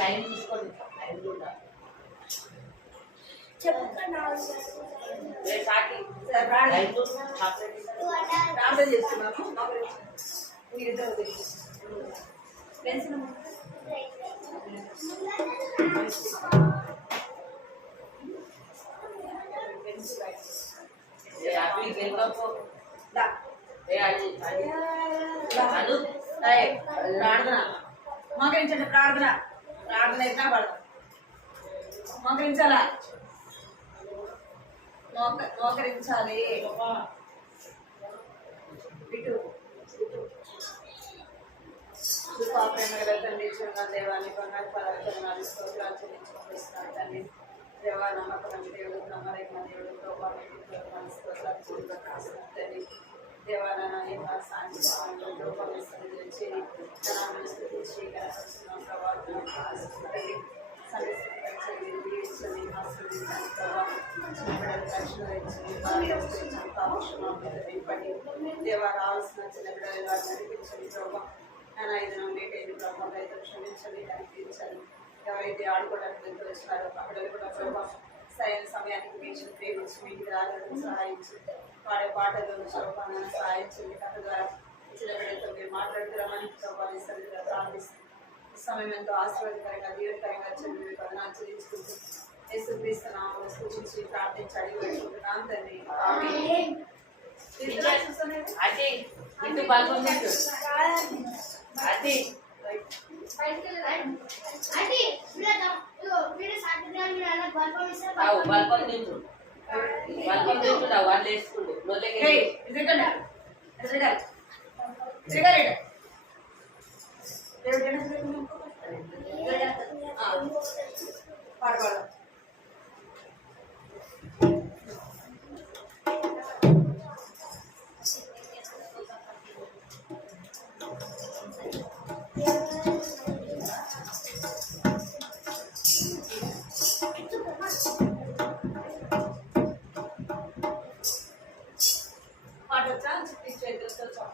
Line తీసుకోండి, line కూడా ప్రార్థన చేస్తున్నాను. మీరిద్దరు ప్రార్థన మోకరించండి. ప్రార్థన ప్రార్థన అయితే పడదు. మోకరించాలా? మోకరించాలి. ఇటు తండ్రి చిన్న దేవాన్ని బంగారు పదార్థాలు స్తోత్రాలు చెల్లించుకుంటున్నాను తండ్రి. దేవా నమ్మకం దేవుడు, నమ్మరైన దేవుడు, స్తోత్రాలు తండ్రి. దేవాలయ సాయంత్రం స్థితించి ప్రభావం దేవా రావాల్సిన చిన్న బిడ్డలు నడిపించండి ప్రభావ. నేను 5 నుండి 8 ప్రభావం రైతులు క్షమించండి, కనిపించండి. ఎవరైతే ఆడుకోవడానికి వెళ్తూ వచ్చినారో అక్కడ కూడా ప్రభావం సమయానికి వీక్షణ ప్రేమించి మీకు రాగలను సహాయించి పాడే పాటలను స్వరూపాలను సహాయించండి. కథ ద్వారా చిన్న బిడ్డలతో మీరు మాట్లాడుతున్నామని ప్రభావాన్ని సరిగ్గా ప్రార్థిస్తుంది. ఈ సమయం ఎంతో ఆశీర్వాదకరంగా దీవెనకరంగా చెల్లి పదనాలు చెల్లించుకుంటూ యేసుక్రీస్తు నామములో స్తుతించి ప్రార్థించి అడిగి పెట్టుకుంటున్నాం తండ్రి. ఆమేన్. అది ఇంటి బల్బం అది బల్బం తింటు వాళ్ళు వేసుకుంటు పాట వచ్చా చేతులతో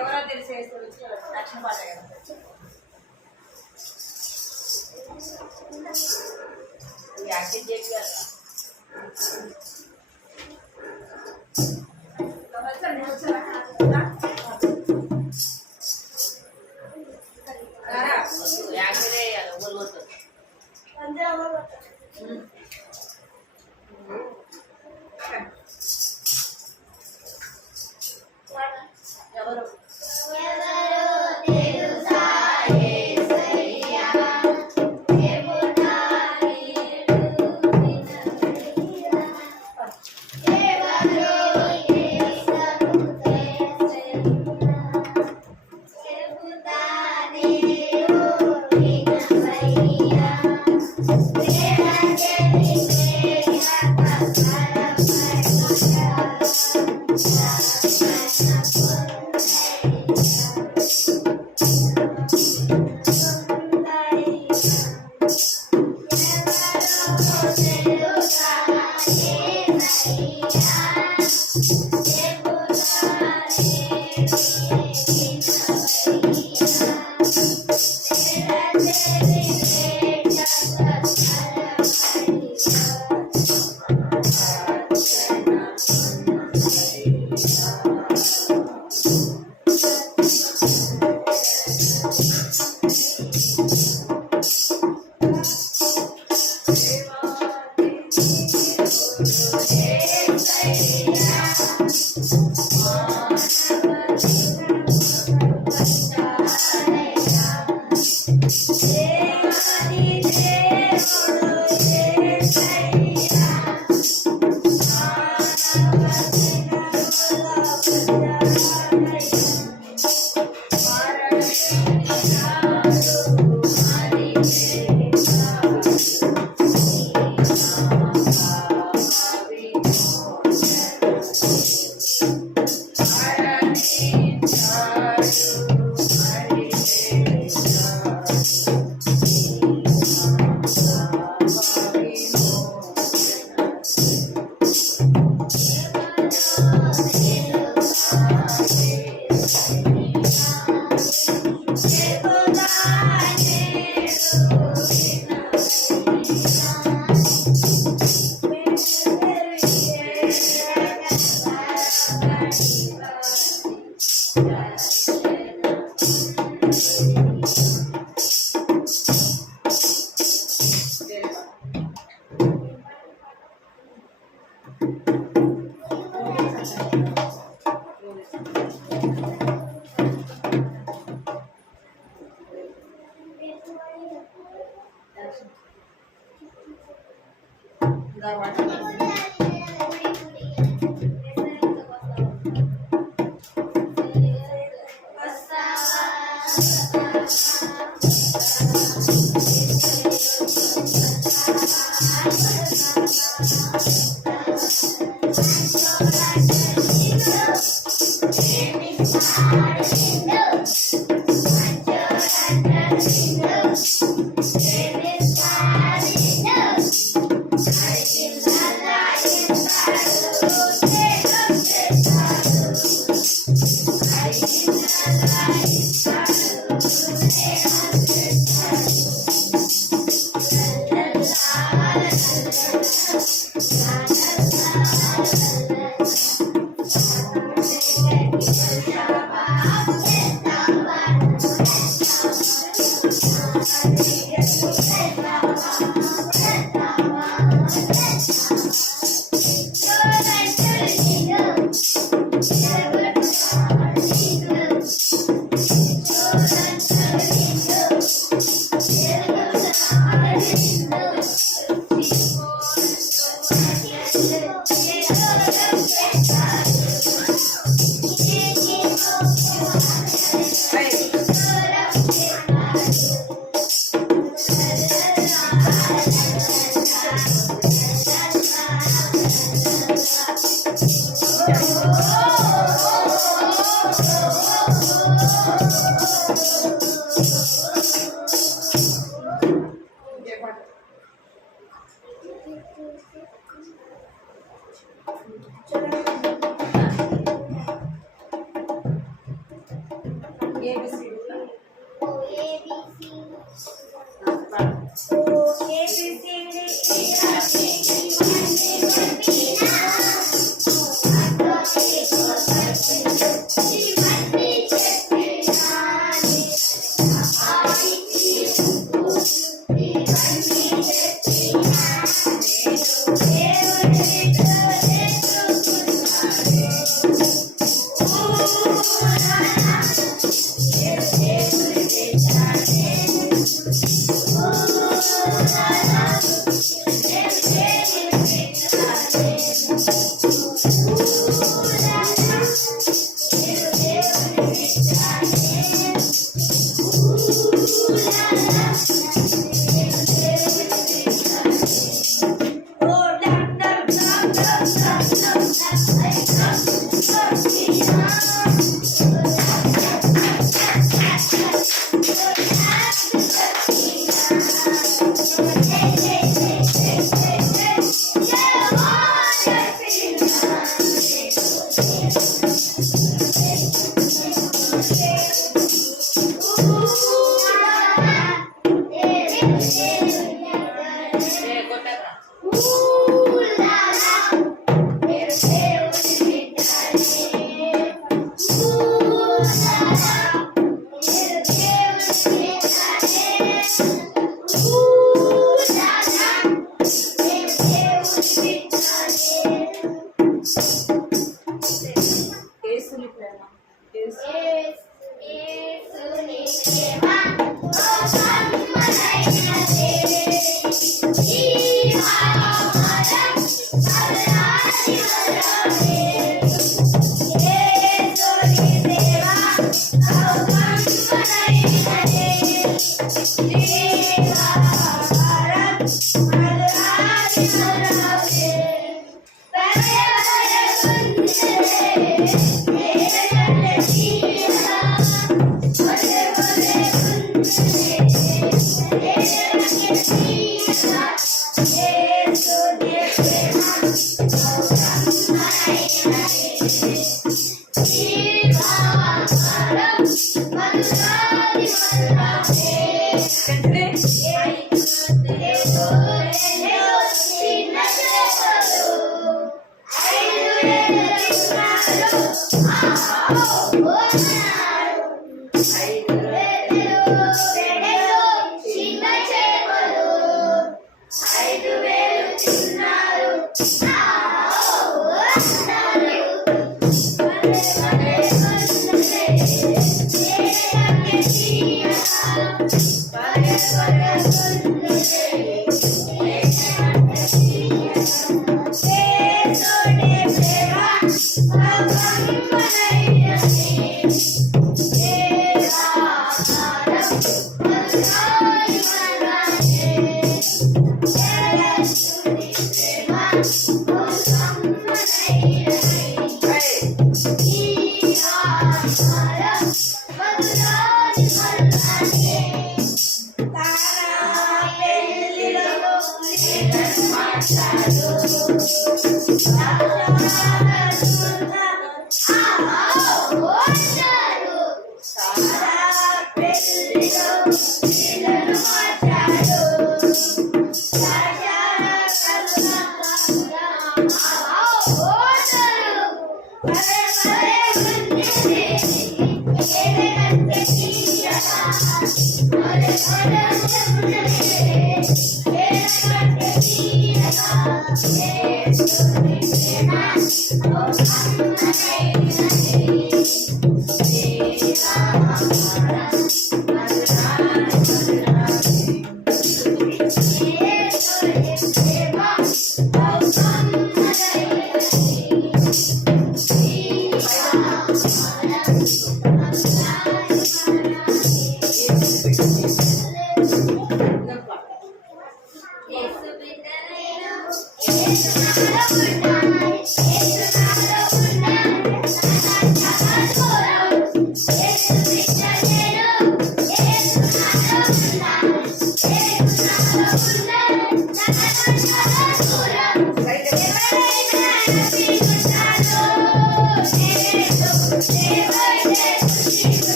ఎవరో తెలిసే రక్షణ పాట యాక్టివ్ చేసి ఎవరు Yeah. Bye.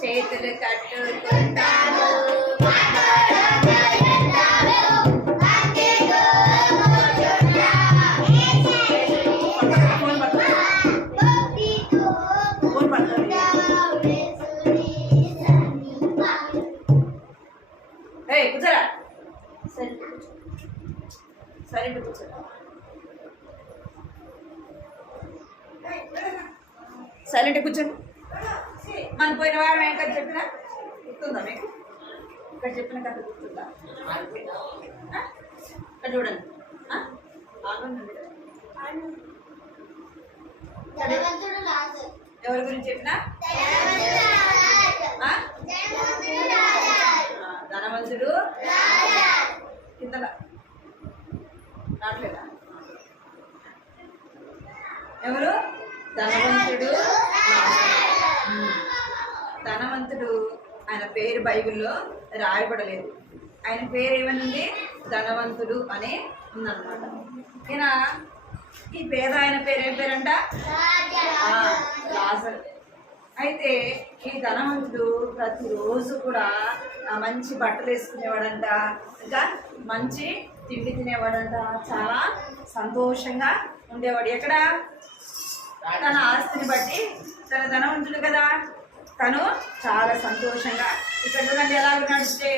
చేతులు కట్టుకుంటాను కూర్చోరా సరే కూర్చోరా సైలెంట్ కూర్చోండి. మన పోయిన వారం ఏం కథ చెప్పినా గుర్తుందా మీకు? ఇక్కడ చెప్పిన కథ గుర్తుందా? ఇక్కడ చూడండి. ఎవరి గురించి చెప్పినా? ధనవంతుడు కింద రావట్లేదా? ఎవరు? ధనవంతుడు. ధనవంతుడు ఆయన పేరు బైబిల్లో రాయబడలేదు. ఆయన పేరు ఏమనుంది? ధనవంతుడు అనే ఉందన్నమాట. ఈయన ఈ పేద ఆయన పేరు ఏం పేరంట? లాజరు. అయితే ఈ ధనవంతుడు ప్రతిరోజు కూడా మంచి బట్టలు వేసుకునేవాడంట, ఇంకా మంచి తిండి తినేవాడంట, చాలా సంతోషంగా ఉండేవాడు. ఎక్కడ? తన ఆస్తిని బట్టి, తన ధనవంతుడు కదా, తను చాలా సంతోషంగా, ఇక్కడ చూడండి ఎలా నడిస్తే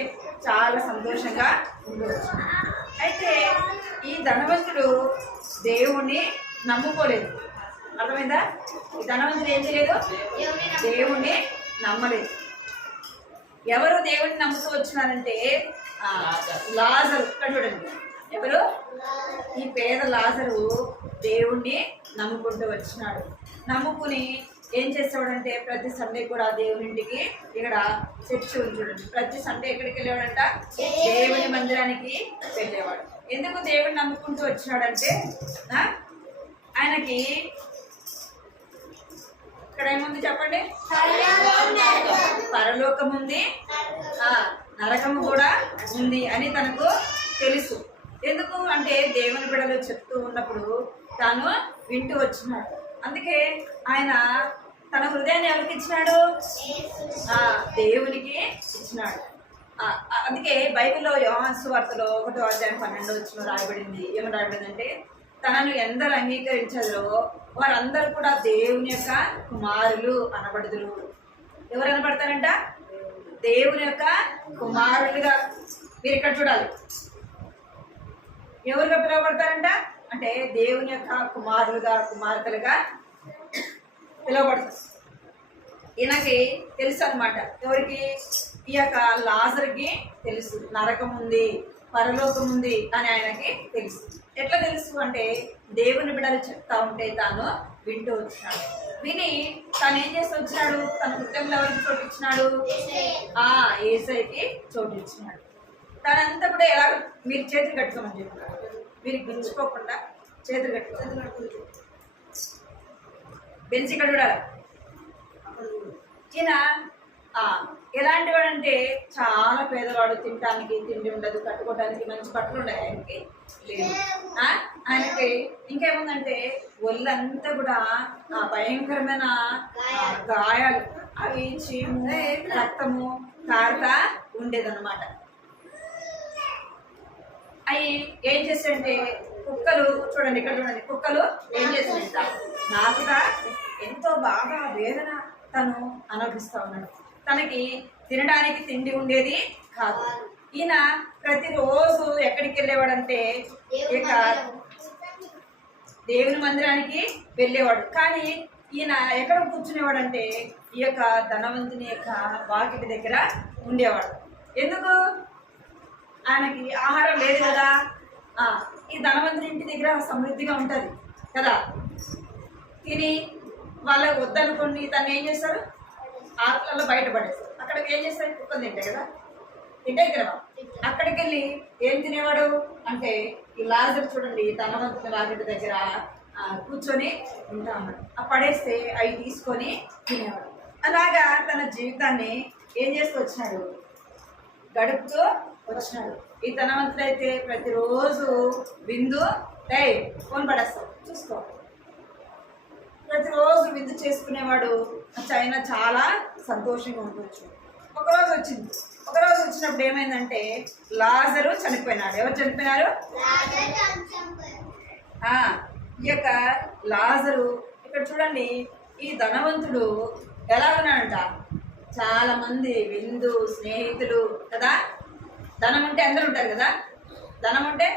చాలా సంతోషంగా ఉండవచ్చు. అయితే ఈ ధనవంతుడు దేవుణ్ణి నమ్ముకోలేదు. అర్థమైందా? ఈ ధనవంతుడు ఏం చేయలేదు? దేవుణ్ణి నమ్మలేదు. ఎవరు దేవుణ్ణి నమ్ముతూ వచ్చినారంటే లాజరు. ఇక్కడ చూడండి, ఎవరు? ఈ పేద లాజరు దేవుణ్ణి నమ్ముకుంటూ వచ్చినాడు. నమ్ముకుని ఏం చేసేవాడంటే ప్రతి సండే కూడా దేవునింటికి, ఇక్కడ చర్చి ఉంది చూడండి, ప్రతి సండే ఎక్కడికి వెళ్ళేవాడంట? దేవుని మందిరానికి వెళ్ళేవాడు. ఎందుకు దేవుడిని నమ్ముకుంటూ వచ్చినాడంటే ఆయనకి ఇక్కడ ఏముంది చెప్పండి? పరలోకం ఉంది, నరకము కూడా ఉంది అని తనకు తెలుసు. ఎందుకు అంటే దేవుని బిడ్డలు చెప్తూ ఉన్నప్పుడు తాను వింటూ వచ్చినాడు. అందుకే ఆయన తన హృదయాన్ని ఎవరికి ఇచ్చినాడు? దేవునికి ఇచ్చినాడు. అందుకే బైబిల్లో యోహాను సువార్తలో 1వ అధ్యాయం 12వ వచనం రాయబడింది. ఏమని రాయబడిందంటే, తనను ఎందరు అంగీకరించారో వారందరూ కూడా దేవుని యొక్క కుమారులు అనబడుదురు. ఎవరు అనబడతారంట? దేవుని యొక్క కుమారులుగా. మీరు ఇక్కడ చూడాలి, ఎవరుగా పిలువబడతారంట అంటే దేవుని యొక్క కుమారులుగా, కుమార్తెలుగా పిలువబడతారు. ఈయనకి తెలుసు అనమాట. ఎవరికి? ఈ యొక్క లాజరుకి తెలుసు నరకం ఉంది, పరలోకం ఉంది అని ఆయనకి తెలుసు. ఎట్లా తెలుసు అంటే దేవుని బిడ్డలు చెప్తా ఉంటే తాను వింటూ వచ్చినాడు. విని తాను ఏం చేస్తూ వచ్చినాడు? తన హృదయంలో ఎవరికి చోటు ఇచ్చినాడు? యేసయ్యకి చోటు ఇచ్చినాడు. తనంతా కూడా ఎలా? మీరు చేతులు కట్టుకోమని చెప్పినాడు. మీరు గించుకోకుండా చేతులు కట్టుకోవాలి. బెంచి ఇక్కడ చూడాలి. ఈయన ఎలాంటి వాడు అంటే చాలా పేదవాడు. తినడానికి తిండి ఉండదు, కట్టుకోవడానికి మంచి బట్టలు ఉన్నాయి ఆయనకి లేదు. ఆయనకి ఇంకేముందంటే ఒళ్ళంతా కూడా భయంకరమైన గాయాలు, అవి చీము, రక్తము కారుతా ఉండేదన్నమాట. అవి ఏం చేస్తాడంటే కుక్కలు చూడండి, ఇక్కడ చూడండి, కుక్కలు ఏం చేసిందంట, నాకుగా ఎంతో బాగా వేదన తను అనుభవిస్తా ఉన్నాడు. తనకి తినడానికి తిండి ఉండేది కాదు. ఈయన ప్రతిరోజు ఎక్కడికి వెళ్ళేవాడంటే ఇక దేవుని మందిరానికి వెళ్ళేవాడు. కానీ ఈయన ఎక్కడ కూర్చునేవాడంటే ఈ యొక్క ధనవంతుని యొక్క వాకిటి దగ్గర ఉండేవాడు. ఎందుకు? ఆయనకి ఆహారం లేదు కదా. ఈ ధనవంతుని ఇంటి దగ్గర సమృద్ధిగా ఉంటుంది కదా. తిని వాళ్ళకి వద్దనుకోండి తను ఏం చేస్తారు, ఆకులలో బయటపడేస్తారు. అక్కడికి ఏం చేస్తారు, కుక్కలు తింటాయి కదా, తింటాయి కదా. అక్కడికి వెళ్ళి ఏం తినేవాడు అంటే ఈ లాజరు చూడండి, ధనవంతుని వాకిటి దగ్గర కూర్చొని ఉంటా ఉన్నాడు. ఆ పడేస్తే అవి తీసుకొని తినేవాడు. అలాగా తన జీవితాన్ని ఏం చేస్తూ వచ్చినాడు, గడుపుతూ వచ్చినాడు. ఈ ధనవంతుడైతే ప్రతిరోజు విందు ఫోన్ పడేస్తాం చూసుకో, ప్రతిరోజు విందు చేసుకునేవాడు. ఆయన చాలా సంతోషంగా ఉండవచ్చు. ఒకరోజు వచ్చినప్పుడు ఏమైందంటే లాజరు చనిపోయినాడు. ఎవరు చనిపోయినారు? ఈ యొక్క లాజరు. ఇక్కడ చూడండి, ఈ ధనవంతుడు ఎలా ఉన్నాడంట, చాలా మంది విందు స్నేహితులు కదా. ధనం ఉంటే అందరూ ఉంటారు కదా, ధనం ఉంటే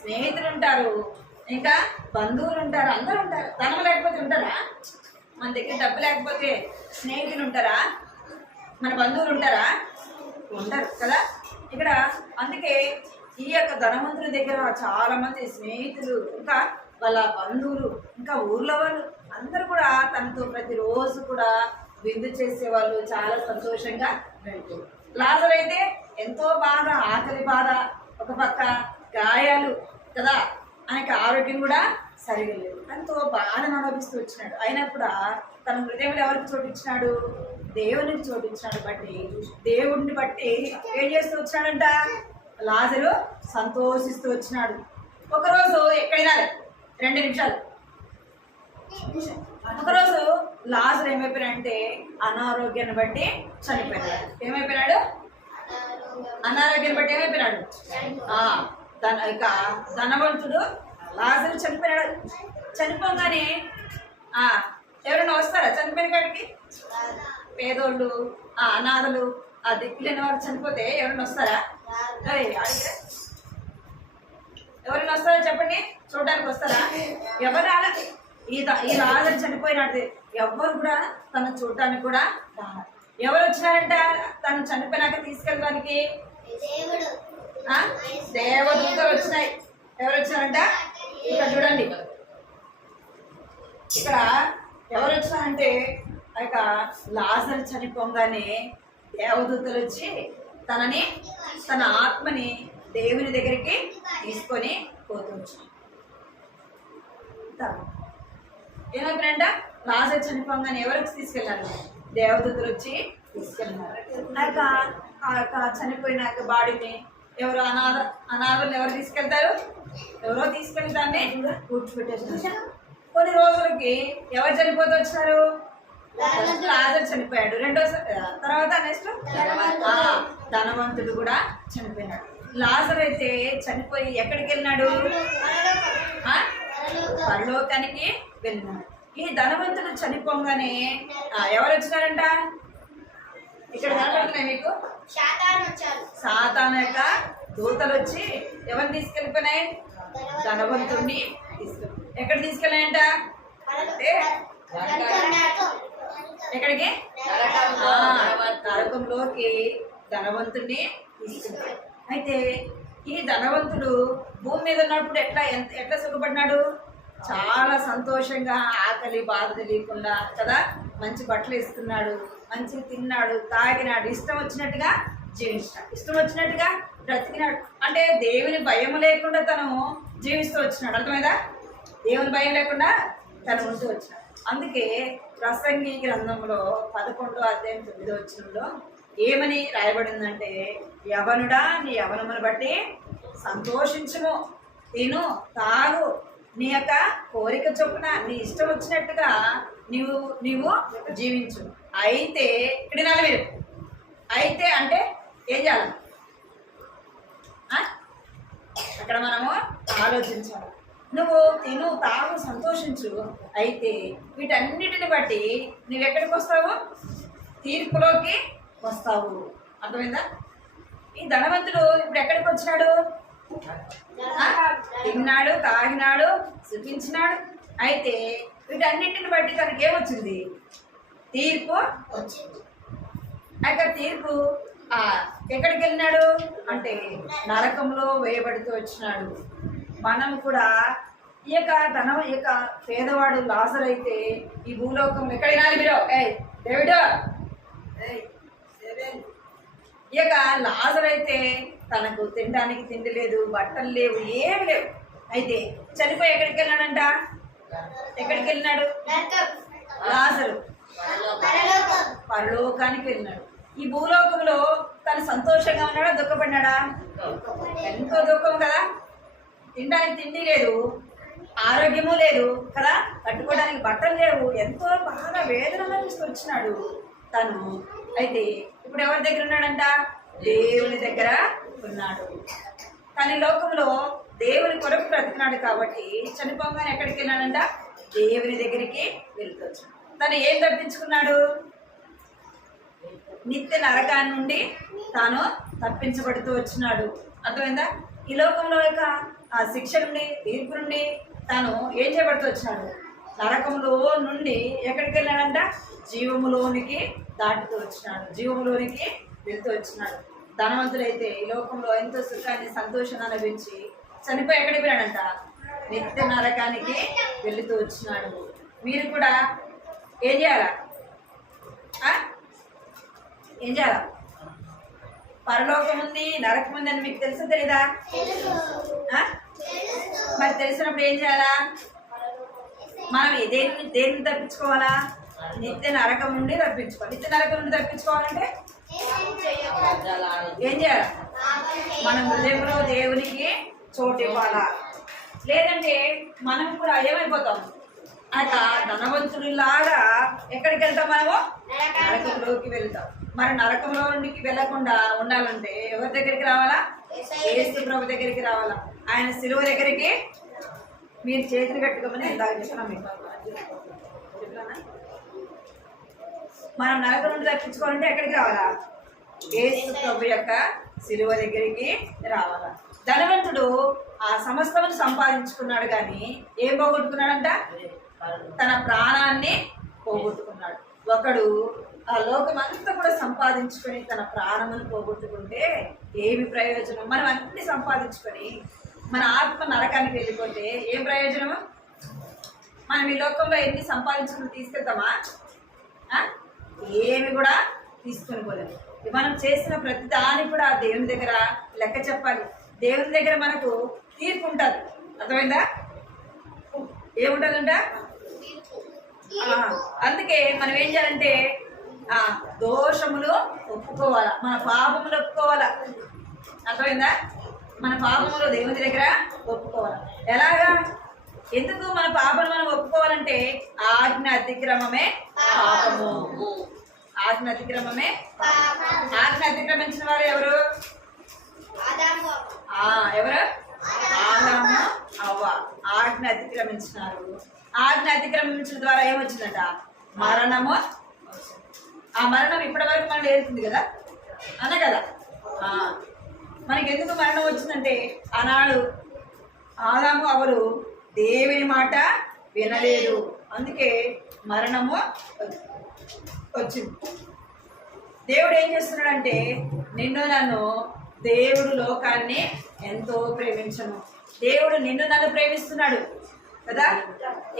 స్నేహితులు ఉంటారు, ఇంకా బంధువులు ఉంటారు, అందరూ ఉంటారు. ధనం లేకపోతే ఉంటారా? మన దగ్గర డబ్బు లేకపోతే స్నేహితులు ఉంటారా? మన బంధువులు ఉంటారా? ఉంటారు కదా. ఇక్కడ అందుకే ఈ యొక్క ధనవంతుల దగ్గర చాలా మంది స్నేహితులు, ఇంకా వాళ్ళ బంధువులు, ఇంకా ఊర్లో వాళ్ళు అందరూ కూడా తనతో ప్రతిరోజు కూడా విందు చేసేవాళ్ళు. చాలా సంతోషంగా గడిపారు. లాజరు అయితే ఎంతో బాధ, ఆకలి బాధ, ఒక పక్క గాయాలు కదా, ఆయనకి ఆరోగ్యం కూడా సరిగా లేదు. ఎంతో బాధను అనుభవిస్తూ వచ్చినాడు. అయినా కూడా తన హృదయంలో ఎవరికి చోటిచ్చినాడు? దేవునికి చోటిచ్చినాడు. బట్టి దేవుడిని బట్టి ఏం చేస్తూ వచ్చినాడంట, లాజరు సంతోషిస్తూ వచ్చినాడు. ఒకరోజు ఎక్కడైనా 2 నిమిషాలు, ఒకరోజు లాజరు ఏమైపోయినాడంటే అనారోగ్యాన్ని బట్టి చనిపోయినాడు. ఏమైపోయినాడు? అనారోగ్యాన్ని బట్టి ఏమైపోయినాడు? ఇక ధనవంతుడు లాజరు చనిపోయినాడు. చనిపోగానే ఎవరైనా వస్తారా చనిపోయిన కాడికి? పేదోళ్ళు, అనాథలు, దిక్కులేని వాళ్ళు చనిపోతే ఎవరైనా వస్తారా? ఎవరైనా వస్తారా చెప్పండి, చూడడానికి వస్తారా? ఎవరు రాలే. ఈ లాజరు చనిపోయినట్టు ఎవరు కూడా తను చూడటానికి కూడా రాలేదు. ఎవరు వచ్చినారంట తను చనిపోయినాక తీసుకెళ్ళడానికి? దేవదూతలు వచ్చినాయి. ఎవరు వచ్చారంట? ఇక్కడ చూడండి, ఇక్కడ ఎవరు వచ్చారంటే ఇక లాజరు చనిపోగానే దేవదూతలు వచ్చి తన ఆత్మని దేవుని దగ్గరికి తీసుకొని పోతుంది. ఏమైపోయినంట, లాజరు చనిపోగానే ఎవరు వచ్చి తీసుకెళ్ళారు? దేవదూతలు వచ్చి తీసుకెళ్ళినారు. చనిపోయినాక బాడీని ఎవరు అనాథలు ఎవరు తీసుకెళ్తారు? ఎవరో తీసుకెళ్తానే కూర్చోబెట్టేసారు. కొన్ని రోజులకి ఎవరు చనిపోతూ వచ్చినారు? లాజరు చనిపోయాడు. తర్వాత నెక్స్ట్ ధనవంతుడు కూడా చనిపోయినాడు. లాజరు అయితే చనిపోయి ఎక్కడికి వెళ్ళినాడు? పరలోకానికి వెళ్ళినాడు. ఈ ధనవంతుడు చనిపోగానే ఎవరు వచ్చినారంట? ఇక్కడ కనపడుతున్నాయి మీకు, సాతాను యొక్క దూతలు వచ్చి ఎవరిని తీసుకెళ్ళిపోయినాయి? ధనవంతుడిని ఎక్కడ తీసుకెళ్ళాయంట? ఎక్కడికి? నరకంలోకి ధనవంతుడిని తీసుకెళ్ళాడు. అయితే ఈ ధనవంతుడు భూమి మీద ఉన్నప్పుడు ఎట్లా సుఖపడినాడు? చాలా సంతోషంగా, ఆకలి బాధ తెలియకుండా కదా, మంచి బట్టలు వేసుకున్నాడు, మంచిగా తిన్నాడు, తాగినాడు, ఇష్టం వచ్చినట్టుగా జీవించాడు, ఇష్టం వచ్చినట్టుగా బ్రతికినాడు. అంటే దేవుని భయం లేకుండా తను జీవిస్తూ వచ్చినాడు. అర్థమైందా? దేవుని భయం లేకుండా తను ఉంటూ వచ్చినాడు. అందుకే ప్రసంగి గ్రంథంలో 11వ అధ్యాయం 9వ వచనంలో ఏమని రాయబడిందంటే, యవనుడా నీ యవనమును బట్టి సంతోషించుము, తిను తాగు, నీ యొక్క కోరిక చొప్పున నీ ఇష్టం వచ్చినట్టుగా నీవు జీవించు. అయితే ఇక్కడ వినాలి మీరు, అయితే అంటే ఏం చేయాలి? అక్కడ మనము ఆలోచించాలి. నువ్వు తిను తాగు సంతోషించు. అయితే వీటన్నిటిని బట్టి నువ్వు ఎక్కడికి వస్తావు? తీర్పులోకి వస్తావు. అర్థమైందా? ఈ ధనవంతుడు ఇప్పుడు ఎక్కడికి వచ్చినాడు? తిన్నాడు, తాగినాడు, సుఖించినాడు. అయితే వీటన్నింటిని బట్టి తనకి ఏమొచ్చింది? తీర్పు వచ్చింది. అయితే తీర్పు ఎక్కడికి వెళ్ళినాడు అంటే నరకంలో వేయబడుతూ వచ్చినాడు. మనం కూడా ఈ యొక్క పేదవాడు లాజరు అయితే ఈ భూలోకంలో ఎక్కడైనా మీరు డేవిడ్ ఈ యొక్క లాజరు అయితే తనకు తినడానికి తిండి లేదు, బట్టలు లేవు, ఏమి లేవు. అయితే చనిపోయి ఎక్కడికి వెళ్ళినాడంట? ఎక్కడికి వెళ్ళినాడు? లాజరు పరలోకానికి వెళ్ళినాడు. ఈ భూలోకంలో తను సంతోషంగా ఉన్నాడా, దుఃఖపడినాడా? ఎంతో దుఃఖం కదా. తినడానికి తిండి లేదు, ఆరోగ్యము లేదు కదా, కట్టుకోవడానికి బట్టలు లేవు, ఎంతో బాగా వేదన అనిపిస్తూ వచ్చినాడు తను. అయితే ఇప్పుడు ఎవరి దగ్గర ఉన్నాడంట? దేవుని దగ్గర ఉన్నాడు. కానీ లోకంలో దేవుని కొరకు బ్రతికినాడు కాబట్టి చనిపోగానే ఎక్కడికి వెళ్ళాడంట? దేవుని దగ్గరికి వెళ్తూ వచ్చాడు. తను ఏం తప్పించుకున్నాడు? నిత్య నరకాన్ని నుండి తాను తప్పించబడుతూ వచ్చినాడు. అర్థమైందా? ఈ లోకంలో యొక్క ఆ శిక్ష నుండి, తీర్పు నుండి తాను ఏం చేయబడుతూ వచ్చినాడు? నరకంలో నుండి ఎక్కడికి వెళ్ళాడంట? జీవములోనికి దాటుతూ వచ్చినాడు, జీవములోనికి వెళ్తూ వచ్చినాడు. ధనవంతుడైతే ఈ లోకంలో ఎంతో సుఖాన్ని, సంతోషాన్ని అనుభవించి చనిపోయి ఎక్కడికి వెళ్ళాడంట? నిత్య నరకానికి వెళుతూ వచ్చినాడు. మీరు కూడా ఏం చేయాలా? ఏం చేయాలా? పరలోకం ఉంది, నరకం ఉంది అని మీకు తెలుసా తెలీదా? మరి తెలిసినప్పుడు ఏం చేయాలా? మనం దేన్ని తప్పించుకోవాలా? నిత్య నరకం నుండి తప్పించుకోవాలి. నిత్య నరకం నుండి తప్పించుకోవాలంటే ఏం చేయాలి? మన హృదయంలో దేవునికి చోటు ఇవ్వాలా. లేదంటే మనం కూడా ఏమైపోతాం? అట ధనవంతుడిలాగా ఎక్కడికి వెళ్తాం? మనము నరకంలోకి వెళ్తాం. మరి నరకంలో నుండికి వెళ్ళకుండా ఉండాలంటే ఎవరి దగ్గరికి రావాలా? యేసు ప్రభు దగ్గరికి రావాలా. ఆయన శిలువ దగ్గరికి మీరు చేతులు కట్టుకోమని ఇందాక చెప్పినా మీకు. మనం నరకం నుండి తప్పించుకోవాలంటే ఎక్కడికి రావాలా? యేసు ప్రభు యొక్క శిలువ దగ్గరికి రావాలా. ధనవంతుడు ఆ సమస్తమును సంపాదించుకున్నాడు కానీ ఏం పోగొట్టుకున్నాడంట? తన ప్రాణాన్ని పోగొట్టుకున్నాడు. ఒకడు ఆ లోకమంతా కూడా సంపాదించుకొని తన ప్రాణమును పోగొట్టుకుంటే ఏమి ప్రయోజనం? మనం అన్ని సంపాదించుకొని మన ఆత్మ నరకానికి వెళ్ళిపోతే ఏం ప్రయోజనము? మనం ఈ లోకంలో ఎన్ని సంపాదించుకుని తీసుకెళ్తామా? ఏమి కూడా తీసుకొని పోలేదు. మనం చేసిన ప్రతి దాన్ని కూడా దేవుని దగ్గర లెక్క చెప్పాలి. దేవుని దగ్గర మనకు తీర్పు ఉంటుంది. అర్థమైందా? ఏముంటుందంట? అందుకే మనం ఏం చేయాలంటే దోషములు ఒప్పుకోవాలా, మన పాపములు ఒప్పుకోవాలా. అర్థమైందా? మన పాపములు దేవుని దగ్గర ఒప్పుకోవాలా. ఎలాగా? ఎందుకు మన పాపను మనం ఒప్పుకోవాలంటే ఆజ్ఞ అతిక్రమమే పాపము. ఆజ్ఞ అతిక్రమమే. ఆజ్ఞ అతిక్రమించిన వారు ఎవరు? ఎవరు? ఆదాము, అవ్వ ఆజ్ఞ అతిక్రమించినారు. ఆజ్ఞ అతిక్రమించడం ద్వారా ఏమొచ్చిందట? మరణము. ఆ మరణం ఇప్పటి వరకు మనం ఏరుతుంది కదా, అన్న కదా. మనకి ఎందుకు మరణం వచ్చిందంటే ఆనాడు ఆదాము అవ్వలు దేవుని మాట వినలేదు, అందుకే మరణము వచ్చింది. దేవుడు ఏం చేస్తున్నాడంటే నిన్ను నన్ను దేవుడు లోకాన్ని ఎంతో ప్రేమించను. దేవుడు నిన్ను నన్ను ప్రేమిస్తున్నాడు కదా.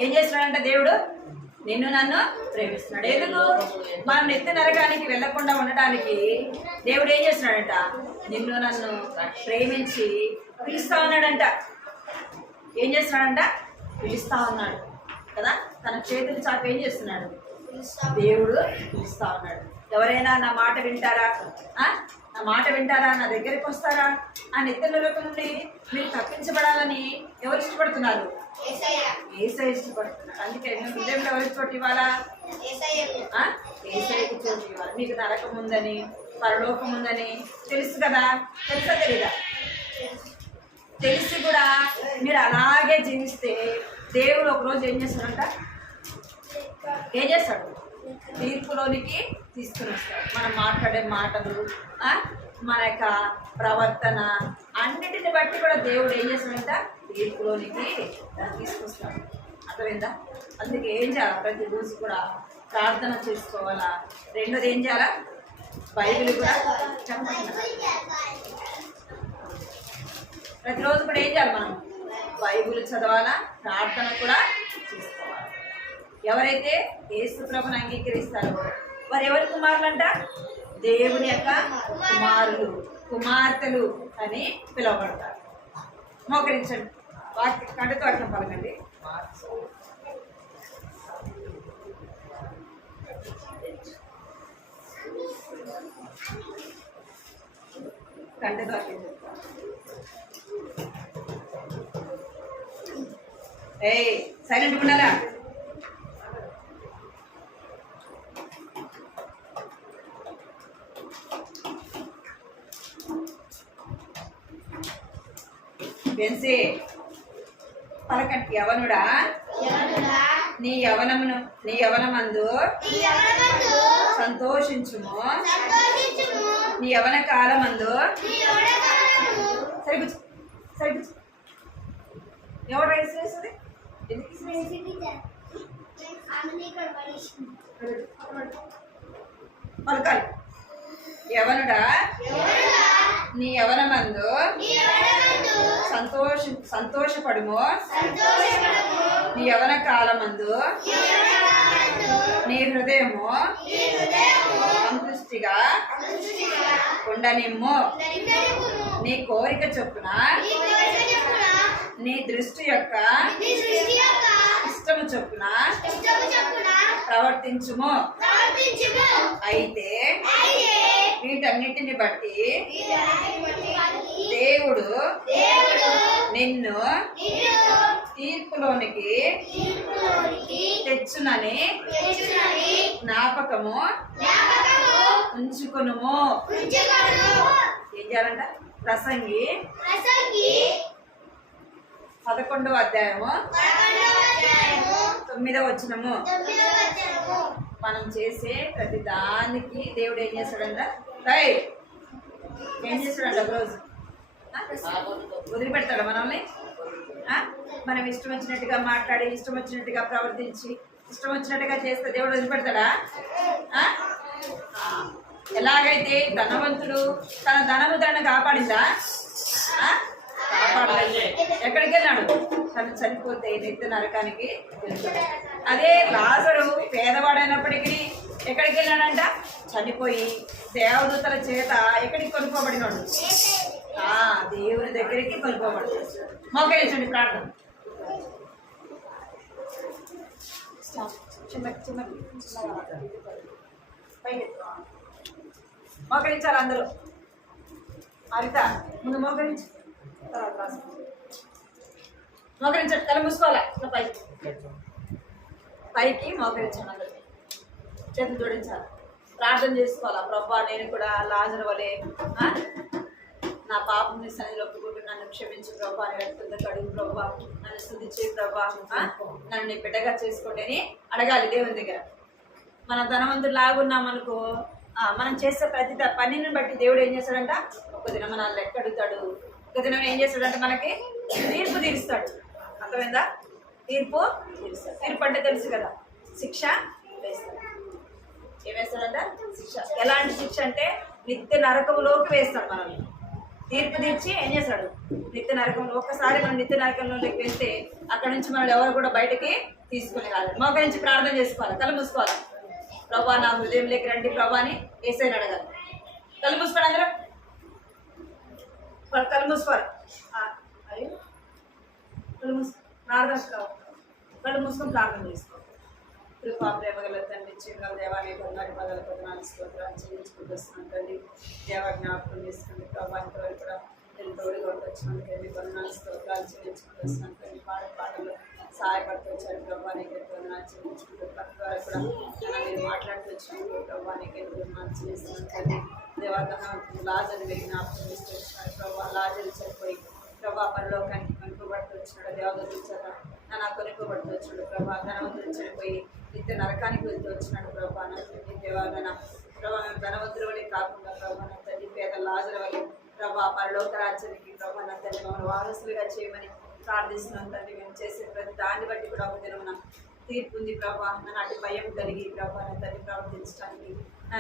ఏం చేస్తున్నాడంటే దేవుడు నిన్ను నన్ను ప్రేమిస్తున్నాడు. ఎందుకు? మనం నిత్య నరకానికి వెళ్ళకుండా ఉండటానికి దేవుడు ఏం చేస్తున్నాడంట? నిన్ను నన్ను ప్రేమించి పిలుస్తా ఉన్నాడంట. ఏం చేస్తున్నాడంట? పిలుస్తా ఉన్నాడు కదా. తన చేతులు చాపి ఏం చేస్తున్నాడు? దేవుడు పిలుస్తా ఉన్నాడు. ఎవరైనా నా మాట వింటారా? నా మాట వింటారా? నా దగ్గరికి వస్తారా? ఆ నిత్య నరకం నుండి మీరు తప్పించబడాలని ఎవరు ఇష్టపడుతున్నారు? యేసయ్య ఇష్టపడుతున్నారు. అందుకే మీ హృదయంలో ఎవరికి చోటు ఇవ్వాలా? యేసయ్యకి చోటు ఇవ్వాలి. మీకు నరకం ఉందని, పరలోకం ఉందని తెలుసు కదా. తెలుసా తెలీదా? తెలిసి కూడా మీరు అలాగే జీవిస్తే దేవుడు ఒకరోజు ఏం చేస్తాడంట? ఏం చేస్తాడు? తీర్పులోనికి తీసుకుని వస్తాడు. మనం మాట్లాడే మాటలు, మన యొక్క ప్రవర్తన అన్నిటిని బట్టి కూడా దేవుడు ఏం చేస్తాడంట? తీర్పులోనికి తీసుకొస్తాడు. అర్థమైందా? అందుకే ఏం చేయాలి? ప్రతిరోజు కూడా ప్రార్థన చేసుకోవాలా. రెండోది ఏం చేయాలా? బైబిల్ కూడా ప్రతిరోజు కూడా ఏం చేయాలి? మనం బైబిల్ చదవాలా, ప్రార్థన కూడా చేసుకోవాలి. ఎవరైతే యేసు ప్రభుని అంగీకరిస్తారో వారు ఎవరి కుమారులంట? దేవుని యొక్క కుమారులు, కుమార్తెలు అని పిలువబడతారు. మోకరించండి, కంటితో అర్థం పలకండి. కంటితో సైలెంట్ ఉన్నారా? బెన్సీ పలకండి. యవనుడా, నీ యవనమందు సంతోషించుము, నీ యవన కాలమందు. సరిగ్గు ఎవరు రైస్ చేస్తుంది? పలకాలి. యవనుడా, నీ యవనమందు సంతోషపడుము, నీ యవన కాలమందు నీ హృదయము సంతృష్టిగా ఉండనిమ్ము. నీ కోరిక చొప్పున నీ దృష్టి యొక్క ఇష్టము చొప్పున ప్రవర్తించుము. అయితే వీటన్నిటిని బట్టి దేవుడు నిన్ను తీర్పులోనికి తెచ్చునని జ్ఞాపకము ఉంచుకొనుము. ఏం చేయాలంట? ప్రసంగి 11వ అధ్యాయము 9వ వచనము. మనం చేసే ప్రతి దానికి దేవుడు ఏం చేస్తాడంట? ఏం చేస్తాడంట? ఒకరోజు వదిలిపెడతాడు మనల్ని. మనం ఇష్టం వచ్చినట్టుగా మాట్లాడి, ఇష్టం వచ్చినట్టుగా ప్రవర్తించి, ఇష్టం వచ్చినట్టుగా చేస్తే దేవుడు వదిలిపెడతాడా? ఎలాగైతే ధనవంతుడు తన ధనముద్రను కాపాడిందా? కాపాడలేదు. ఎక్కడికి వెళ్ళాడు? తను చనిపోతే నిత్య నరకానికి వెళ్తాడు. అదే లాజరు పేదవాడైనప్పటికీ ఎక్కడికి వెళ్ళాడంట? చనిపోయి దేవదూతల చేత ఎక్కడికి కొనుక్కోబడినాడు? దేవుని దగ్గరికి కొనుక్కోబడ్డాడు. మోకరించండి, ప్రార్థన. మోకరించాలి అందరూ. హరిత ముందు మోకరించి, మోకరించండి. తల మూసుకోవాలి. పైకి మోకరించాలి. అందరూ చేతులు జోడించాలి. ప్రార్థన చేసుకోవాలా. ప్రభా, నేను కూడా లాజరు వలె నా పాపం నీ సన్నిధిలో ఒప్పుకుంటూ నన్ను క్షమించు ప్రభా, రక్తంతో కడుగు ప్రభా, నన్ను స్తుతించే ప్రభా, నన్ను నీ బిడ్డగా చేసుకోండి అని అడగాలి దేవుని దగ్గర. మనం ధనవంతులు లాగున్నామనుకో, మనం చేసే ప్రతి పనిని బట్టి దేవుడు ఏం చేస్తాడంట? ఒక దినం మనల్ని లెక్క అడుగుతాడు. ఒక దినం ఏం చేస్తాడంటే మనకి తీర్పు తీరుస్తాడు. అర్థమైందా? తీర్పు తీరుస్తాడు. తీర్పు అంటే తెలుసు కదా, శిక్ష వేస్తాడు. ఏం వేస్తాడంట? శిక్ష. ఎలాంటి శిక్ష అంటే నిత్య నరకంలోకి వేస్తాడు మనల్ని. తీర్పు తీర్చి ఏం చేస్తాడు? నిత్య నరకంలో. ఒక్కసారి మనం నిత్య నరకంలోకి వెళ్తే అక్కడ నుంచి మనం ఎవరు కూడా బయటకి తీసుకుని రాలేదు. మోక నుంచి ప్రార్థన చేసుకోవాలి. కళ్ళు మూసుకోవాలి. ప్రభా, నా హృదయంలోకి రండి ప్రభా అని ఏసైని అడగాలి. కళ్ళు మూసుకోండి అందరూ. కళ్ళు మూసుకోవాలి. అయ్యో, కళ్ళు మూసుకో. ప్రార్థన కళ్ళు మూసుకొని ప్రార్థన చేసుకోవాలి. కృపా ప్రేమ గల తండ్రి, చిన్న దేవాలయ బంగారు పదాల పదనాలు స్తోత్రాలు చెల్లించుకుంటూ వస్తున్నాను తండ్రి. దేవ జ్ఞాపకం చేసుకుని ప్రభా ఇంతవరకు కూడా నేను తోడుగా వచ్చినాను తండ్రి. పదనాలు స్తోత్రాలు చెల్లించుకుంటూ వస్తున్నాను తండ్రి. పాటలు సహాయపడుతూ వచ్చాను ప్రభా, నీకు పదనాలు చెల్లించుకుంటూ ప్రతి ద్వారా కూడా నేను మాట్లాడుతూ వచ్చాను ప్రభా, నీకు పదనాలు చెల్లిస్తున్నాను తండ్రి. దేవాదన లాజరు వెళ్ళి జ్ఞాపకం చేస్తూ వచ్చినారు ప్రభా. లాజరు చనిపోయి ప్రభా పరలోకానికి కొనుక్కోబడుతూ వచ్చినాడు దేవదూతల చేత నా కొనుక్కోబడుతూ వచ్చాడు ప్రభా ధనవంతుడు చనిపోయి నిత్య నరకానికి వెళ్తూ వచ్చినాడు ప్రభా నా తండ్రి దేవాదన ప్రభా మేము ధనవంతుల వల్ల కాకుండా ప్రభా నా తండ్రి పేద లాజల వల్ల ప్రభా పరలోక రాజ్యానికి ప్రభా నా తండ్రి మమ్మల్ని వారసులుగా చేయమని ప్రార్థిస్తున్నాం తండ్రి. మేము చేసే ప్రతి దాన్ని బట్టి కూడా ఒక దినమున తీర్పు ఉంది ప్రభా నాటి భయం కలిగి ప్రభా నా తండ్రి ప్రవర్తించడానికి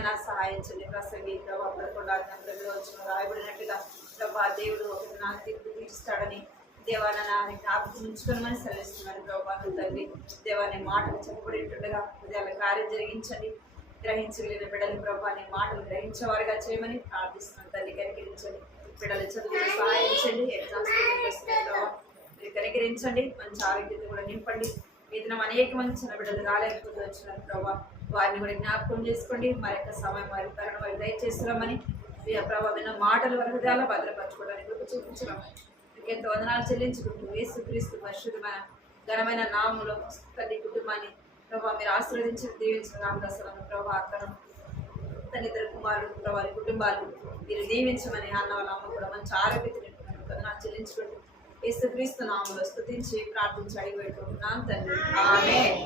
నా సహాయించండి. ప్రసంగి ప్రభా 11 ఆజ్ఞలలో వచ్చిన రాయబడినట్టుగా ప్రభా దేవుడు ఒక నా తీర్పు తీరుస్తాడని దేవాన్ని జ్ఞాపకం ఉంచుకోమని సెలవిస్తున్నాను ప్రభా నా తండ్రి. దేవాన్ని మాటలు చెప్పబడినట్టుగా హృదయాల కార్యం జరిగించండి. గ్రహించగలిగిన బిడ్డలు ప్రభా నీ మాటలు గ్రహించేవారుగా చేయమని ప్రార్థిస్తున్నాను తండ్రి. కనికరించండి బిడ్డలు చదువుకు సహాయించండి. ఎగ్జామ్స్ ప్రభావ మీరు కనికరించండి. మంచి ఆరోగ్యత కూడా నింపండి. ఈ దినం అనేక మంది చిన్న బిడ్డలు రాలేకపోతే వచ్చినారు ప్రభా వారిని కూడా జ్ఞాపకం చేసుకోండి. మరి యొక్క సమయం వారి తరుణం వారి దయచేస్తున్నామని ప్రభావ విన్న మాటలు వారి హృదయాల్లో భద్రపరచుకోవడానికి కృప చూపించడమని ఎంతో వందనాలు చెల్లించుకుంటూ యేసుక్రీస్తు పరిశుద్ధమైన ఘనమైన నామములో తల్లి కుటుంబాన్ని ప్రభావ మీరు ఆశీర్వదించి దీవించిన రామదాసులను ప్రభావ అక్కడ తన ఇద్దరు కుమారులు ప్రభావ కుటుంబాలు మీరు దీవించమని అన్న వాళ్ళ అమ్మ కూడా మంచి ఆరోగ్యతని వందనాలు చెల్లించుకుంటూ యేసుక్రీస్తు నామములో స్తుతించి ప్రార్థించి అడిగి పెట్టుకుంటున్నాను తండ్రి. ఆమేన్.